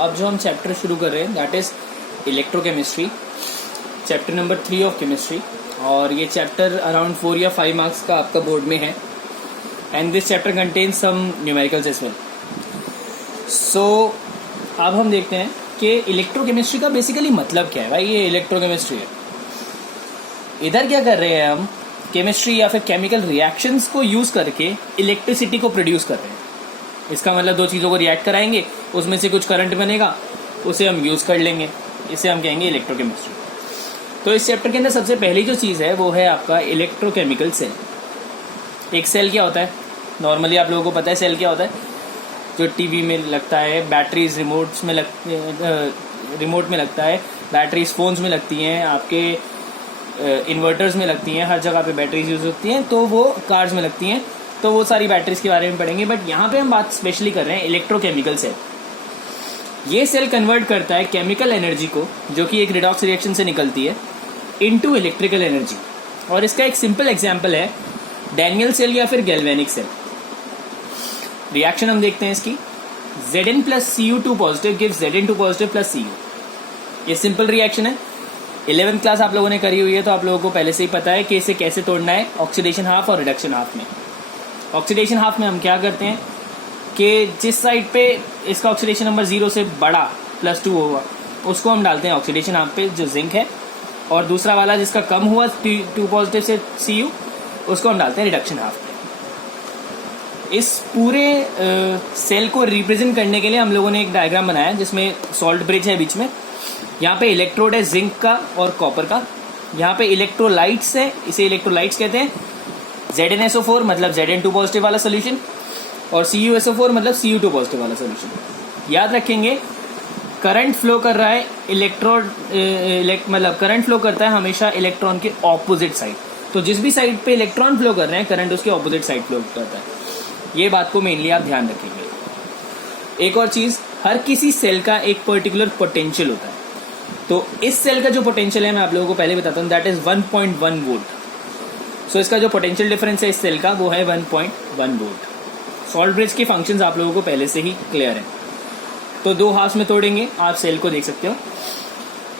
अब जो हम चैप्टर शुरू कर रहे हैं that is electrochemistry, chapter number 3 of chemistry. और ये चैप्टर अराउंड 4 या 5 मार्क्स का आपका बोर्ड में है and this chapter contains some numericals as well. So अब हम देखते हैं कि इलेक्ट्रोकेमिस्ट्री का बेसिकली मतलब क्या है। भाई ये इलेक्ट्रोकेमिस्ट्री है, इधर क्या कर रहे हैं हम, केमिस्ट्री या फिर केमिकल रिएक्शंस को यूज करके इलेक्ट्रिसिटी को प्रोड्यूस कर रहे हैं। इसका मतलब दो चीज़ों को रिएक्ट कराएंगे, उसमें से कुछ करंट बनेगा, उसे हम यूज़ कर लेंगे, इसे हम कहेंगे इलेक्ट्रोकेमिस्ट्री। तो इस चैप्टर के अंदर सबसे पहली जो चीज़ है वो है आपका इलेक्ट्रोकेमिकल सेल। एक सेल क्या होता है, नॉर्मली आप लोगों को पता है सेल क्या होता है, जो टीवी में लगता है, बैटरीज रिमोट में लगता है, बैटरीज फोन्स में लगती हैं, आपके इन्वर्टर्स में लगती हैं, हर जगह पे बैटरीज यूज होती हैं, तो वो कार्स में लगती हैं, तो वो सारी बैटरीज के बारे में पढ़ेंगे। बट यहाँ पे हम बात स्पेशली कर रहे हैं इलेक्ट्रोकेमिकल सेल। ये सेल कन्वर्ट करता है केमिकल एनर्जी को, जो कि एक रिडॉक्स रिएक्शन से निकलती है, इनटू इलेक्ट्रिकल एनर्जी। और इसका एक सिंपल एग्जांपल है डैनियल सेल या फिर गैल्वेनिक सेल। रिएक्शन हम देखते हैं इसकी, Zn plus Cu2 positive gives Zn2 positive plus Cu। ये सिंपल रिएक्शन है, 11th क्लास आप लोगों ने करी हुई है, तो आप लोगों को पहले से ही पता है कि इसे कैसे तोड़ना है ऑक्सीडेशन हाफ और रिडक्शन हाफ में। ऑक्सीडेशन हाफ में हम क्या करते हैं कि जिस साइड पे इसका ऑक्सीडेशन नंबर 0 से बड़ा +2 होगा उसको हम डालते हैं ऑक्सीडेशन हाफ पे, जो जिंक है, और दूसरा वाला जिसका कम हुआ 2 पॉजिटिव से Cu, उसको हम डालते हैं रिडक्शन हाफ पे। इस पूरे सेल को रिप्रेजेंट करने के लिए हम लोगों ने एक डायग्राम बनाया जिसमें सॉल्ट ब्रिज है बीच में। यहाँ पे इलेक्ट्रोड है जिंक का और कॉपर का, यहाँ पे इलेक्ट्रोलाइट्स है, इसे इलेक्ट्रोलाइट्स कहते हैं। ZnSO4 मतलब Zn2 पॉजिटिव वाला सोल्यूशन, और CuSO4 मतलब Cu2 पॉजिटिव वाला सोल्यूशन। याद रखेंगे करंट फ्लो कर रहा है इलेक्ट्रोड मतलब करंट फ्लो करता है हमेशा इलेक्ट्रॉन के ऑपोजिट साइड। तो जिस भी साइड पे इलेक्ट्रॉन फ्लो कर रहे हैं करंट उसके ऑपोजिट साइड फ्लो करता है। ये बात को मेनली आप ध्यान रखेंगे। एक और चीज, हर किसी सेल का एक पर्टिकुलर पोटेंशियल होता है। तो इस सेल का जो पोटेंशियल है मैं आप लोगों को पहले बताता हूँ, दैट इज 1.1 वोल्ट। सो इसका जो पोटेंशियल डिफरेंस है इस सेल का वो है 1.1 वोल्ट। सॉल्ट ब्रिज के फंक्शंस आप लोगों को पहले से ही क्लियर है। तो दो हाफ में तोड़ेंगे, आप सेल को देख सकते हो।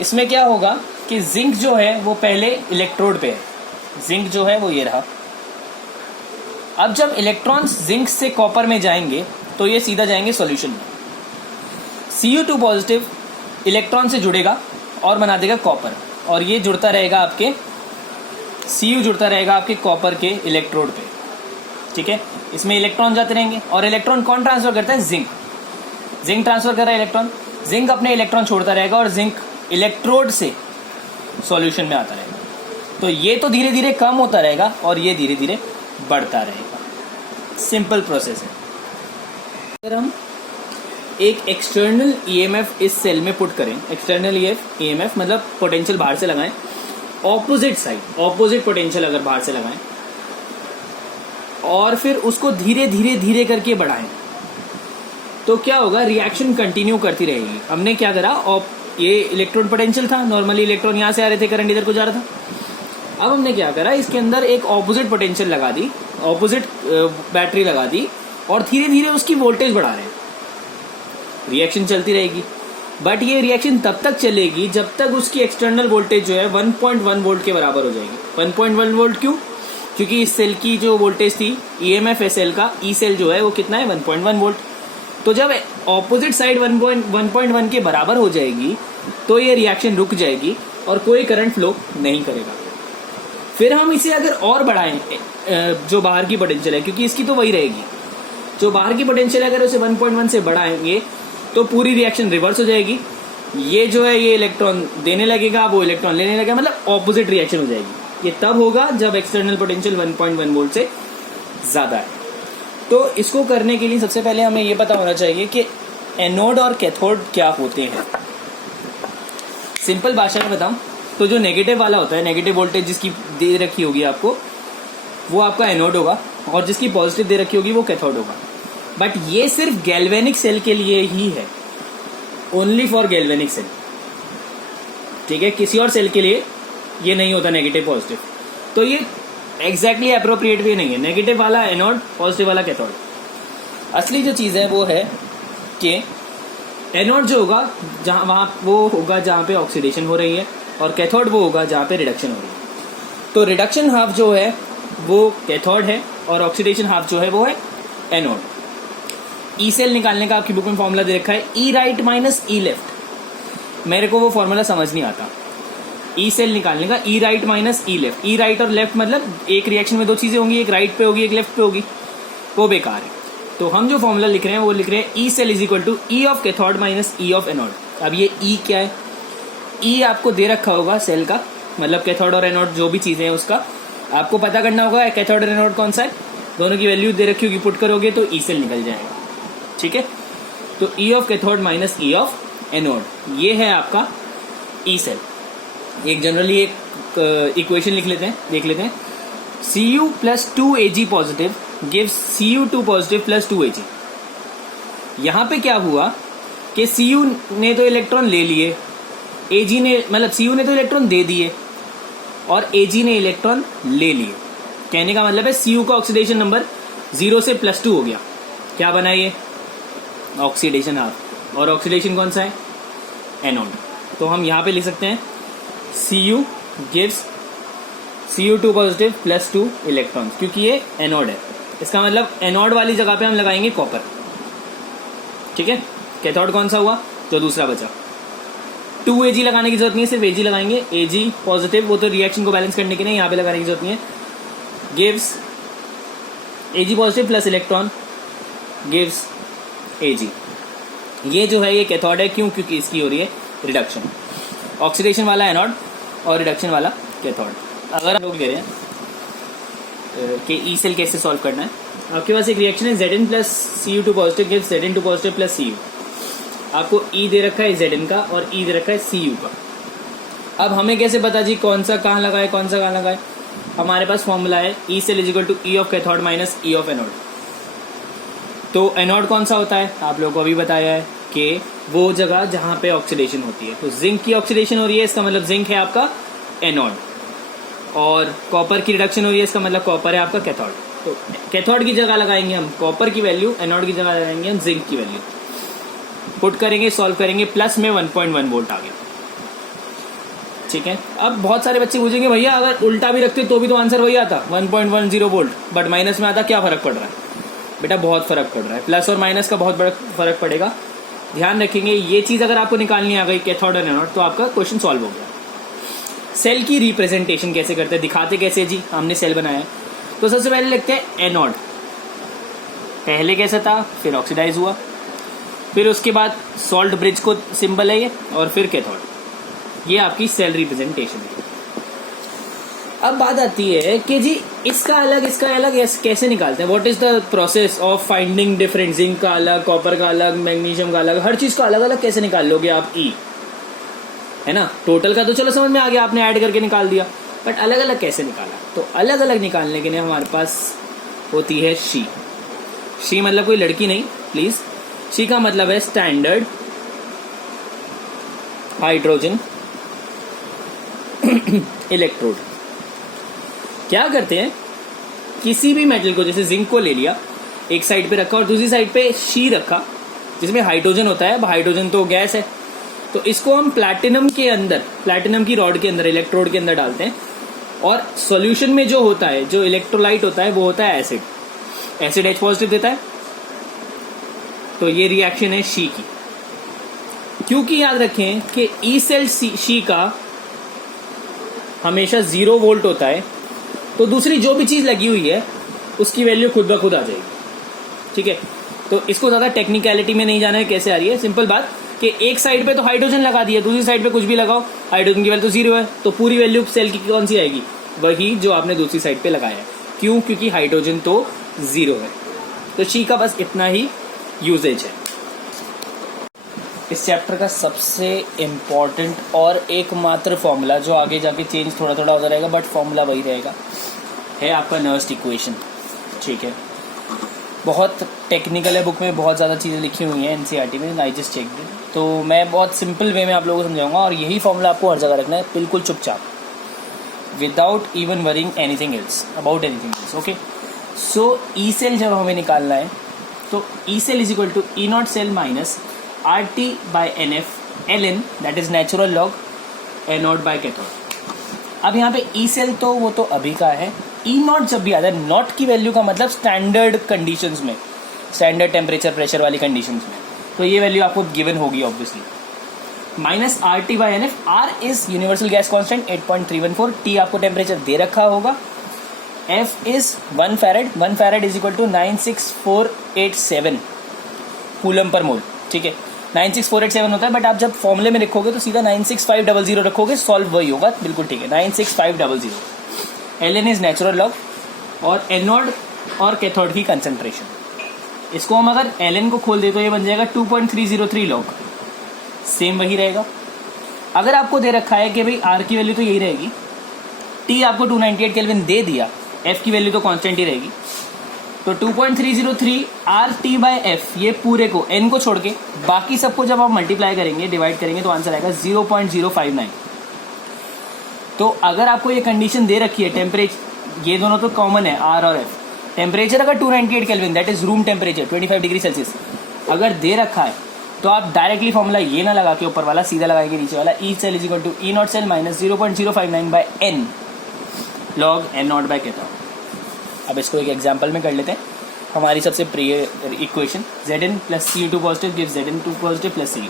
इसमें क्या होगा कि जिंक जो है वो पहले इलेक्ट्रोड पे है, जिंक जो है वो ये रहा। अब जब इलेक्ट्रॉन्स जिंक से कॉपर में जाएंगे तो ये सीधा जाएंगे सॉल्यूशन में। Cu2 पॉजिटिव इलेक्ट्रॉन से जुड़ेगा और बना देगा कॉपर, और ये जुड़ता रहेगा आपके Cu जुड़ता रहेगा आपके कॉपर के इलेक्ट्रोड पे, ठीक है। इसमें इलेक्ट्रॉन जाते रहेंगे, और इलेक्ट्रॉन कौन ट्रांसफर करता है, जिंक। जिंक ट्रांसफर कर रहा है इलेक्ट्रॉन, जिंक अपने इलेक्ट्रॉन छोड़ता रहेगा और जिंक इलेक्ट्रोड से सॉल्यूशन में आता रहेगा। तो ये तो धीरे धीरे कम होता रहेगा और ये धीरे धीरे बढ़ता रहेगा। सिंपल प्रोसेस है। अगर हम एक एक्सटर्नल ईएमएफ इस सेल में पुट करें, एक्सटर्नल ईएमएफ मतलब पोटेंशियल बाहर से लगाएं, ऑपोजिट साइड, ऑपोजिट पोटेंशियल अगर बाहर से लगाएं, और फिर उसको धीरे धीरे धीरे करके बढ़ाएं, तो क्या होगा, रिएक्शन कंटिन्यू करती रहेगी। हमने क्या करा, ये इलेक्ट्रॉन पोटेंशियल था, नॉर्मली इलेक्ट्रॉन यहां से आ रहे थे, करंट इधर को जा रहा था। अब हमने क्या करा, इसके अंदर एक ऑपोजिट पोटेंशियल लगा दी, ऑपोजिट बैटरी लगा दी, और धीरे धीरे उसकी वोल्टेज बढ़ा रहे हैं। रिएक्शन चलती रहेगी, बट ये रिएक्शन तब तक चलेगी जब तक उसकी एक्सटर्नल वोल्टेज जो है 1.1 वोल्ट के बराबर हो जाएगी। 1.1 वोल्ट क्यों, क्योंकि इस सेल की जो वोल्टेज थी ईएमएफ है सेल का, ई सेल जो है वो कितना है, 1.1 वोल्ट। तो जब ऑपोजिट साइड 1.1 के बराबर हो जाएगी तो ये रिएक्शन रुक जाएगी और कोई करंट फ्लो नहीं करेगा। फिर हम इसे अगर और बढ़ाएं, जो बाहर की पोटेंशियल है, क्योंकि इसकी तो वही रहेगी, जो बाहर की पोटेंशियल अगर उसे 1.1 से बढ़ाएंगे तो पूरी रिएक्शन रिवर्स हो जाएगी। ये जो है ये इलेक्ट्रॉन देने लगेगा, वो इलेक्ट्रॉन लेने लगेगा, मतलब ऑपोजिट रिएक्शन हो जाएगी। ये तब होगा जब एक्सटर्नल पोटेंशियल 1.1 वोल्ट से ज्यादा है। तो इसको करने के लिए सबसे पहले हमें ये पता होना चाहिए कि एनोड और कैथोड क्या होते हैं। सिंपल भाषा में बताऊं तो जो नेगेटिव वाला होता है, नेगेटिव वोल्टेज जिसकी दे रखी होगी आपको, वो आपका एनोड होगा, और जिसकी पॉजिटिव दे रखी होगी वो कैथोड होगा। बट ये सिर्फ गैल्वेनिक सेल के लिए ही है, ओनली फॉर गैल्वेनिक सेल, ठीक है। किसी और सेल के लिए ये नहीं होता नेगेटिव पॉजिटिव। तो ये एग्जैक्टली अप्रोप्रिएट भी नहीं है, नेगेटिव वाला एनोड, पॉजिटिव वाला कैथोड। असली जो चीज़ है वो है कि एनोड जो होगा जहाँ वहाँ वो होगा जहाँ पे ऑक्सीडेशन हो रही है, और कैथोड वो होगा जहाँ पे रिडक्शन हो रही है। तो रिडक्शन हाफ जो है वो कैथोड है और ऑक्सीडेशन हाफ जो है वो है एनोड। ई सेल निकालने का आपकी बुक में फॉर्मूला दे रखा है ई राइट माइनस ई लेफ्ट। मेरे को वो फॉर्मूला समझ नहीं आता। ई सेल निकालने का ई राइट माइनस ई लेफ्ट। ई राइट और लेफ्ट मतलब एक रिएक्शन में दो चीजें होंगी, एक राइट पे होगी एक लेफ्ट पे होगी, वो बेकार है। तो हम जो फॉर्मूला लिख रहे हैं वो लिख रहे हैं E cell is equal to E of cathode minus E of anode. अब ये ई क्या है? ई आपको दे रखा होगा सेल का, मतलब कैथोड और एनोड जो भी चीजें हैं उसका आपको पता करना होगा कैथोड और एनोड कौन सा है, दोनों की वैल्यू दे रखी होगी, पुट करोगे तो ई सेल निकल जाएगा। ठीक है, तो ई of cathode minus E of anode, ये है आपका ई सेल। एक जनरली एक इक्वेशन लिख लेते हैं, देख लेते हैं। Cu plus 2Ag positive gives Cu2 positive plus 2Ag। यहां पे क्या हुआ कि Cu ने तो इलेक्ट्रॉन ले लिए, Ag ने मतलब Cu ने तो इलेक्ट्रॉन दे दिए और Ag ने इलेक्ट्रॉन ले लिए। कहने का मतलब है Cu का ऑक्सीडेशन नंबर 0 से +2 हो गया। क्या बना ये? Oxidation half. और ऑक्सीडेशन कौन सा है? एनोड। तो हम यहां पे लिख सकते हैं Cu gives Cu2 positive plus 2 electrons, क्योंकि ये एनोड है। इसका मतलब एनोड वाली जगह पे हम लगाएंगे कॉपर। ठीक है, कैथोड कौन सा हुआ जो दूसरा बचा? 2Ag लगाने की जरूरत नहीं है, सिर्फ Ag लगाएंगे। Ag पॉजिटिव, वो तो रिएक्शन को बैलेंस करने के लिए यहाँ पे लगाने की जरूरत नहीं है। Gives Ag positive plus electron gives Ag। ये जो है ये कैथोड है, क्यों? क्योंकि इसकी हो रही है रिडक्शन। ऑक्सीडेशन वाला एनोड और रिडक्शन वाला कैथोड। अगर हम लोग कह रहे हैं कि ई सेल कैसे सॉल्व करना है, आपके पास एक रिएक्शन है Zn plus Cu2 positive gives Zn2 positive plus Cu। आपको ई दे रखा है Zn का और ई दे रखा है Cu का। अब हमें कैसे पता जी कौन सा कहाँ लगाए, कौन सा कहाँ लगाए? हमारे पास फॉर्मूला है E cell is equal to E of cathode minus E of anode. तो एनोड कौन सा होता है? आप लोगों को अभी बताया है कि वो जगह जहां पे ऑक्सीडेशन होती है। तो जिंक की ऑक्सीडेशन हो रही है, इसका मतलब जिंक है आपका एनोड, और कॉपर की रिडक्शन हो रही है, इसका मतलब कॉपर है आपका कैथोड। तो कैथोड की जगह लगाएंगे हम कॉपर की वैल्यू, एनोड की जगह लगाएंगे हम जिंक की वैल्यू। पुट करेंगे, सॉल्व करेंगे, प्लस में 1.1 वोल्ट आ गया। ठीक है, अब बहुत सारे बच्चे पूछेंगे भैया अगर उल्टा भी रखते तो भी तो आंसर वही आता 1.10 वोल्ट, बट माइनस में आता, क्या फर्क पड़ रहा है? बेटा बहुत फर्क पड़ रहा है, प्लस और माइनस का बहुत बड़ा फर्क पड़ेगा। ध्यान रखेंगे, ये चीज अगर आपको निकालनी आ गई कैथोड और एनोड तो आपका क्वेश्चन सॉल्व हो गया। सेल की रिप्रेजेंटेशन कैसे करते हैं, दिखाते कैसे जी? हमने सेल बनाया है तो सबसे पहले लिखते हैं एनोड। पहले कैसे था, फिर ऑक्सीडाइज हुआ, फिर उसके बाद सॉल्ट ब्रिज को सिंबल है ये, और फिर कैथोड। ये आपकी सेल रिप्रेजेंटेशन है। अब बात आती है कि जी इसका अलग कैसे निकालते हैं? What is the process of finding different? Zinc का अलग, कॉपर का अलग, मैग्नीशियम का अलग, हर चीज का अलग अलग कैसे निकाल लोगे आप? ई है ना, टोटल का तो चलो समझ में आ गया, आपने ऐड करके निकाल दिया, बट अलग अलग कैसे निकाला? तो अलग अलग निकालने के लिए हमारे पास होती है शी। शी मतलब कोई लड़की नहीं प्लीज, शी का मतलब है स्टैंडर्ड हाइड्रोजन इलेक्ट्रोड। क्या करते हैं, किसी भी मेटल को, जैसे जिंक को ले लिया, एक साइड पे रखा और दूसरी साइड पे शी रखा जिसमें हाइड्रोजन होता है। अब हाइड्रोजन तो गैस है, तो इसको हम प्लैटिनम के अंदर, प्लैटिनम की रॉड के अंदर, इलेक्ट्रोड के अंदर डालते हैं, और सॉल्यूशन में जो होता है, जो इलेक्ट्रोलाइट होता है वो होता है एसिड। एसिड H पॉजिटिव देता है, तो ये रिएक्शन है शी की। क्योंकि याद रखें कि ई सेल शी का हमेशा 0 वोल्ट होता है, तो दूसरी जो भी चीज लगी हुई है उसकी वैल्यू खुद ब खुद आ जाएगी। ठीक है, तो इसको ज्यादा टेक्निकलिटी में नहीं जाना है कैसे आ रही है। सिंपल बात कि एक साइड पे तो हाइड्रोजन लगा दिया, दूसरी साइड पे कुछ भी लगाओ, हाइड्रोजन की वैल्यू तो 0 है, तो पूरी वैल्यू सेल की कौन सी आएगी? वही जो आपने दूसरी साइड पे लगाया है। क्यों? क्योंकि हाइड्रोजन तो 0 है। तो शी का बस इतना ही यूजेज है। इस चैप्टर का सबसे इम्पॉर्टेंट और एकमात्र फॉर्मूला जो आगे जाके चेंज थोड़ा थोड़ा होता रहेगा, बट फॉर्मूला वही रहेगा, है आपका नर्स्ट इक्वेशन। ठीक है, बहुत टेक्निकल है, बुक में बहुत ज़्यादा चीज़ें लिखी हुई हैं एनसीईआरटी में, आई जस्ट चेक इट। तो मैं बहुत सिंपल वे में आप लोगों को समझाऊंगा, और यही फॉर्मूला आपको हर जगह रखना है, बिल्कुल चुपचाप, without even worrying anything else about anything else. Okay, so E cell जब हमें निकालना है तो E cell is equal to E naught cell minus RT by NF ln that is natural log anode by cathode. अब यहाँ पे E cell तो वो तो अभी का है, ई नॉट जब भी आता है, नॉट की वैल्यू का मतलब स्टैंडर्ड कंडीशंस में, स्टैंडर्ड टेम्परेचर प्रेशर वाली कंडीशंस में, तो ये वैल्यू आपको गिवन होगी obviously. Minus RT by NF, R is universal gas constant 8.314, T आपको टेम्परेचर दे रखा होगा, F is 1 farad, 1 farad is equal to 96487 coulomb per mole, ठीक है 96487 होता है, बट आप जब फॉर्मूले में लिखोगे तो सीधा 96500 रखोगे, सॉल्व वही होगा, बिल्कुल ठीक है 96500। ln इज नेचुरल लॉग और एनोड और कैथोड की कंसंट्रेशन, इसको हम अगर ln को खोल दे तो ये बन जाएगा 2.303 लॉग, सेम वही रहेगा। अगर आपको दे रखा है कि भाई R की वैल्यू तो यही रहेगी, T आपको 298 केल्विन दे दिया, F की वैल्यू तो कांस्टेंट ही रहेगी, तो 2.303 RT बाय F, ये पूरे को N को छोड़ के बाकी सबको जब आप मल्टीप्लाई करेंगे, डिवाइड करेंगे, तो आंसर आएगा 0.059। तो अगर आपको ये कंडीशन दे रखी है, टेम्परेचर ये दोनों तो कॉमन है R और F, टेम्परेचर अगर 298 kelvin that is room temperature 25 degree Celsius अगर दे रखा है, तो आप डायरेक्टली फॉर्मूला ये ना लगा के ऊपर वाला सीधा लगाएंगे नीचे वाला, E cell is equal to E naught cell minus 0.059 by N log N naught by cathode. अब इसको एक एग्जांपल में कर लेते हैं। हमारी सबसे प्रिय equation Zn plus Cu2 positive gives Zn2 positive plus Cu।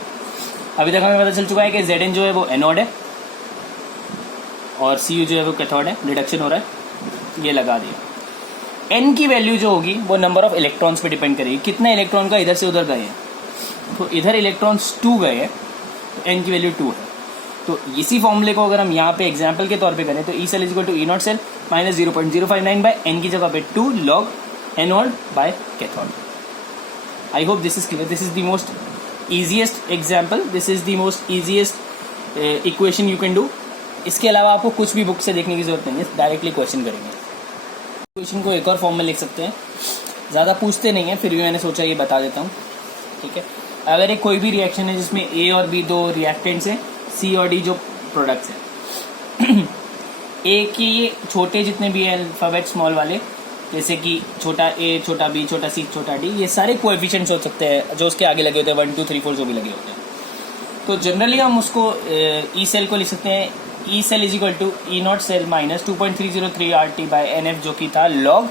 अभी तक हमें पता चल चुका है कि Zn जो है वो एनोड है और Cu जो है वो कैथोड है, रिडक्शन हो रहा है, ये लगा दिया। N की वैल्यू जो होगी वो नंबर ऑफ इलेक्ट्रॉन्स पे डिपेंड करेगी, कितने इलेक्ट्रॉन का इधर से उधर गए हैं, तो इधर इलेक्ट्रॉन्स 2 गए हैं, तो N की वैल्यू 2 है। तो इसी फॉर्मूले को अगर हम यहाँ पे एग्जांपल के तौर पे करें तो E cell is equal to E naught cell minus 0.059 by N की जगह पे 2 log anode by cathode. I hope this is clear, this is the most easiest example, this is the most easiest equation you can do. इसके अलावा आपको कुछ भी book से देखने की जरूरत नहीं है, डायरेक्टली क्वेश्चन करेंगे। इक्वेशन को एक और फॉर्म में लिख सकते हैं, ज़्यादा पूछते नहीं है, फिर भी मैंने सोचा ये बता देता हूँ, ठीक है। अगर एक कोई भी रिएक्शन है जिसमें A और B दो रिएक्टेंट्स हैं, C और D जो प्रोडक्ट्स हैं A के ये छोटे जितने भी हैं अल्फाबेट स्मॉल वाले, जैसे कि छोटा A, छोटा B, छोटा C, छोटा D, ये सारे कोएफिशिएंट्स हो सकते हैं जो उसके आगे लगे होते हैं, 1 2 3 4 जो भी लगे होते हैं। तो जनरली हम उसको ई सेल को लिख सकते हैं, E cell is equal to E naught cell minus 2.303 RT by NF, जो कि था लॉग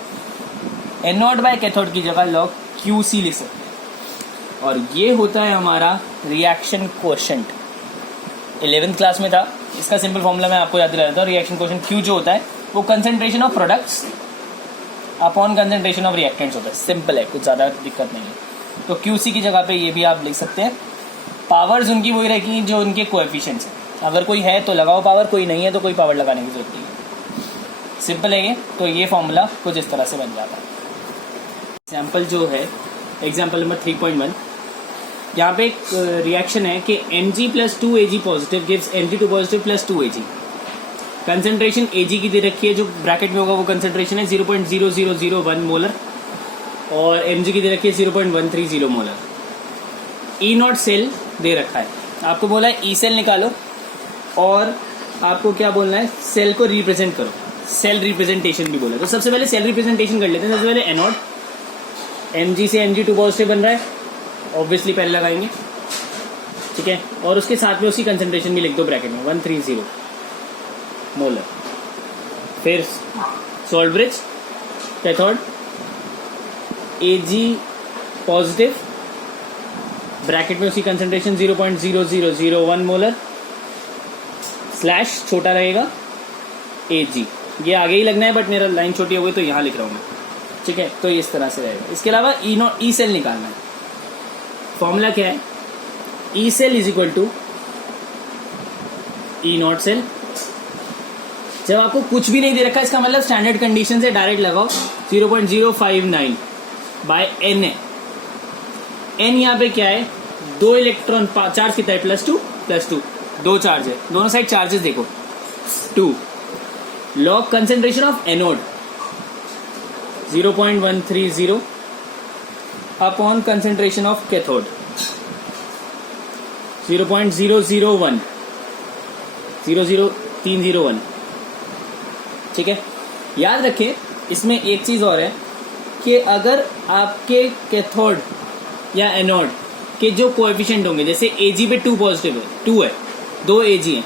एनोड बाय कैथोड की जगह लॉग QC लिख सकते हैं। और ये होता है हमारा रिएक्शन कोएफिशिएंट, 11th क्लास में था। इसका सिंपल फॉर्मूला मैं आपको याद दिला देता हूँ। रिएक्शन कोएफिशिएंट Q जो होता है वो concentration of products upon concentration of reactants होता है, सिंपल है, कुछ ज़्यादा दिक्कत नहीं है। तो QC की जगह पे ये भी आप लिख सकते हैं। पावर्स उनकी वही रहेगी जो उनके कोएफिशिएंट्स हैं, अगर कोई है तो लगाओ पावर, कोई नहीं है तो कोई पावर लगाने की जरूरत नहीं है, सिंपल है ये। तो ये फॉर्मूला कुछ इस तरह से बन जाता है। एग्जाम्पल जो है एग्जाम्पल नंबर 3.1, यहाँ पे एक रिएक्शन है कि Mg plus 2Ag positive gives Mg2 positive plus 2Ag। Concentration Ag की दे रखी है, जो ब्रैकेट में होगा वो कंसंट्रेशन है 0.0001 मोलर, और Mg की दे रखी है 0.130 मोलर। ई नॉट सेल दे रखा है, आपको बोला है ई सेल निकालो और आपको क्या बोलना है, सेल को रिप्रेजेंट करो, सेल रिप्रेजेंटेशन भी बोला। तो सबसे पहले सेल रिप्रेजेंटेशन कर लेते हैं। सबसे पहले एनोड, Mg से Mg2 पॉजिटिव बन रहा है, ऑब्वियसली पहले लगाएंगे, ठीक है, और उसके साथ में उसकी कंसंट्रेशन भी लिख दो ब्रैकेट में 130 मोलर। फिर salt bridge cathode, Ag positive, bracket में उसकी कंसंट्रेशन 0.0001 मोलर, स्लैश छोटा रहेगा Ag, ये आगे ही लगना है बट मेरा लाइन छोटी हो गई तो यहाँ लिख रहा हूँ मैं, ठीक है। तो इस तरह से रहेगा। इसके अलावा ई सेल निकालना है। फॉर्मूला क्या है, E cell is equal to E naught cell. जब आपको कुछ भी नहीं दे रखा, इसका मतलब स्टैंडर्ड कंडीशन से डायरेक्ट लगाओ, 0.059 बाय N है। N यहाँ पे क्या है, 2 इलेक्ट्रॉन, चार्ज कितना है, +2 2 चार्ज है, दोनों साइड चार्जेस देखो 2। Log concentration of anode 0.130 upon concentration of cathode 0.001 00301, ठीक है। याद रखें इसमें एक चीज और है कि अगर आपके कैथोड या एनोड कि जो कोएफिशिएंट होंगे, जैसे Ag पे 2 पॉजिटिव है, 2 है, 2 Ag है,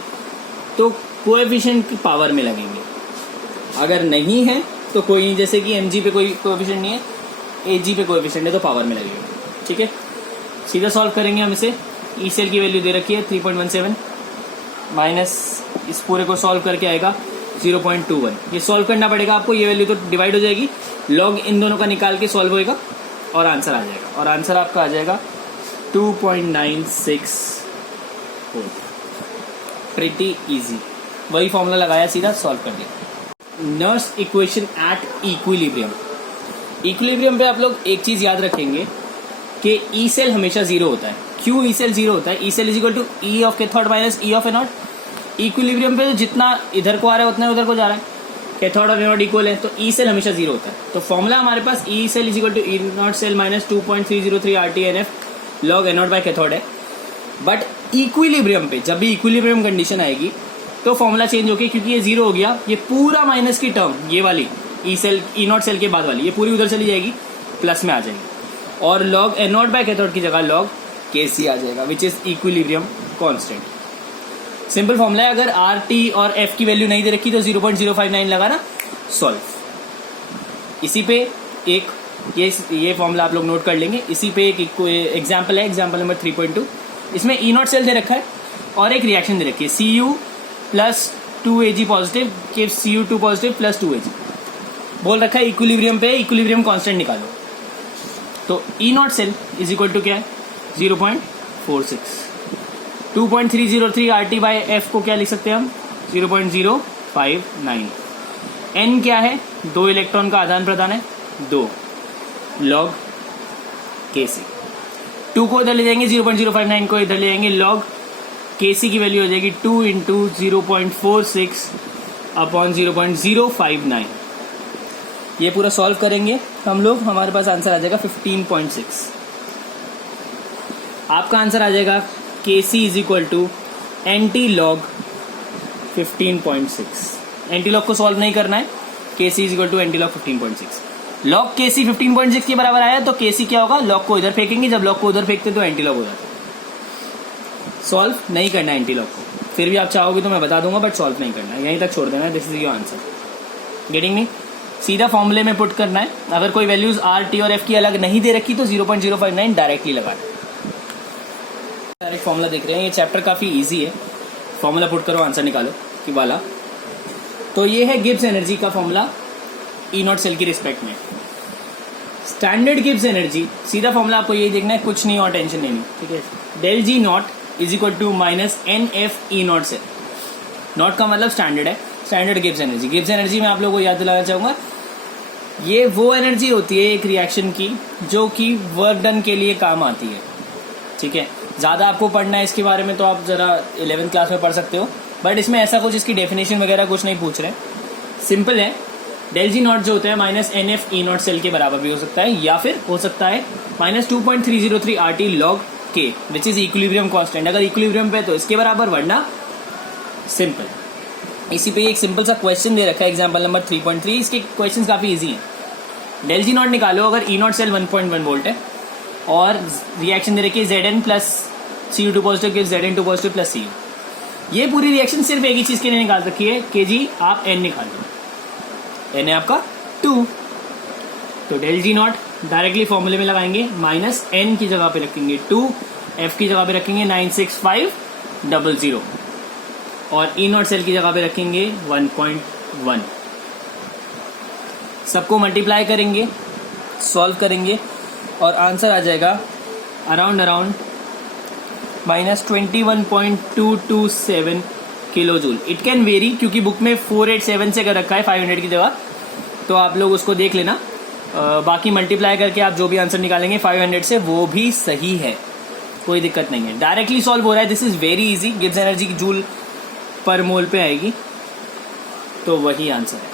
तो कोएफिशिएंट की पावर में लगेंगे। अगर नहीं है तो कोई नहीं, जैसे कि Mg पे कोई कोएफिशिएंट नहीं है, Ag पे कोएफिशिएंट है तो पावर में लगेगा। ठीक है, सीधा सॉल्व करेंगे हम इसे। ई सेल की वैल्यू दे रखी है 3.17 माइनस इस पूरे को सॉल्व करके आएगा 0.21। ये सॉल्व करना पड़ेगा आपको, ये वैल्यू तो डिवाइड हो जाएगी, लॉग इन दोनों का निकाल के सॉल्व होएगा और आंसर आ जाएगा, और आंसर आपका आ जाएगा 2.964। प्रिटी इजी, वही फॉर्मूला लगाया, सीधा सॉल्व कर दिया। Nernst equation at equilibrium. Equilibrium पे आप लोग एक चीज याद रखेंगे कि ई सेल हमेशा जीरो होता है। क्यों ई सेल जीरो होता है? E cell is equal to E of cathode minus E of anode. Equilibrium पे तो जितना इधर को आ रहा है उतना उधर को जा रहा है, कैथोड और एनोड इक्वल है, तो ई सेल हमेशा जीरो होता है। तो फॉर्मूला हमारे पास E cell is equal to E naught cell minus 2.303 RT/NF log anode by cathode है। बट इक्विलिब्रियम पे जब भी इक्विलिब्रियम कंडीशन आएगी तो फॉर्मूला चेंज होके, क्योंकि ये जीरो हो गया, ये पूरा माइनस की टर्म, ये वाली E cell E naught cell के बाद वाली, ये पूरी उधर चली जाएगी, प्लस में आ जाएगी, और लॉग एनोड बाय कैथोड की जगह लॉग KC आ जाएगा, which is equilibrium constant. Simple formula है। अगर RT और F की वैल्यू नहीं दे रखी तो 0.059 लगाना, सॉल्व। इसी पे एक ये फॉर्मूला आप लोग नोट कर लेंगे। इसी पे एक एग्जाम्पल है, एग्जाम्पल नंबर 3.2। इसमें ई नॉट सेल दे रखा है और एक रिएक्शन दे रखी है, Cu plus 2Ag positive gives Cu2 positive plus 2Ag। बोल रखा है इक्विलिब्रियम पे इक्विलिब्रियम कांस्टेंट निकालो। तो E naught cell is equal to क्या है? 0.46। 2.303 RT/F को क्या लिख सकते हैं हम? 0.059। N क्या है? 2 इलेक्ट्रॉन का आदान प्रदान है, 2 लॉग KC। 2 को इधर ले जाएंगे, 0.059 को इधर ले जाएंगे, लॉग KC की वैल्यू हो जाएगी 2 इंटू 0.46 अपॉन 0.059। ये पूरा सॉल्व करेंगे हम लोग, हमारे पास आंसर आ जाएगा 15.6। आपका आंसर आ जाएगा KC is equal to anti log 15.6। Anti log को सॉल्व नहीं करना है, KC is equal to anti log 15.6। Log KC 15.6 के बराबर आया तो KC क्या होगा? लॉग को इधर फेंकेंगे, जब लॉग को उधर फेंकते तो एंटी लॉग हो जाता है। सॉल्व नहीं करना है एंटी लॉग को, फिर भी आप चाहोगे तो मैं बता दूंगा, बट सॉल्व नहीं करना है, यहीं तक छोड़ देना है। This is your answer. Getting me? सीधा फॉर्मूले में पुट करना है। अगर कोई वैल्यूज RT और F की अलग नहीं दे रखी तो 0.059 डायरेक्टली लगाना। डायरेक्ट फॉर्मूला देख रहे हैं, ये चैप्टर काफी इजी है। फॉर्मूला पुट करो, आंसर निकालो कि वाला। तो ये है गिब्स एनर्जी का फॉर्मूला ई नॉट सेल की रिस्पेक्ट में। स्टैंडर्ड गिब्स एनर्जी, सीधा फॉर्मूला आपको यही देखना है, कुछ नहीं और टेंशन नहीं, ठीक है। Del G naught is equal to minus NF E naught cell. Naught का मतलब स्टैंडर्ड है, standard Gibbs energy. Gibbs energy में आप लोगों को याद दिलाना चाहूंगा, ये वो एनर्जी होती है एक रिएक्शन की जो कि वर्क डन के लिए काम आती है, ठीक है। ज्यादा आपको पढ़ना है इसके बारे में तो आप जरा 11th क्लास में पढ़ सकते हो, बट इसमें ऐसा कुछ इसकी डेफिनेशन वगैरह कुछ नहीं पूछ रहे, सिंपल है। डेल G नॉट जो होता है minus NF E naught cell के बराबर भी हो सकता है, या फिर हो सकता है minus 2.303 RT log K, which is equilibrium constant. अगर इक्विलिब्रियम पे तो इसके बराबर, वरना सिंपल। इसी पे एक सिंपल सा क्वेश्चन दे रखा है, एग्जांपल नंबर 3.3। इसके क्वेश्चंस काफी इजी हैं। डेल G नॉट निकालो, अगर ई नॉट सेल 1.1 वोल्ट है और रिएक्शन दे रखी है Zn plus Cu2 positive gives Zn2 positive plus Cu। ये पूरी रिएक्शन सिर्फ एक ही चीज के लिए निकाल रखी है, Kg आप N निकाल दो, N है आपका 2। तो डेल G नॉट डायरेक्टली फॉर्मूले में लगाएंगे, माइनस N की जगह पे रखेंगे 2, F की जगह पे रखेंगे 96500 और ई नॉट सेल की जगह पे रखेंगे 1.1। सबको मल्टीप्लाई करेंगे, सॉल्व करेंगे और आंसर आ जाएगा around minus 21.227 kilo joule. It can very, क्योंकि बुक में 487 से कर रखा है 500 की जगह, तो आप लोग उसको देख लेना। बाकी मल्टीप्लाई करके आप जो भी आंसर निकालेंगे 500 से, वो भी सही है, कोई दिक्कत नहीं है। डायरेक्टली सॉल्व हो रहा है, this is very easy. Gibbs energy की जूल पर मोल पे आएगी, तो वही आंसर है।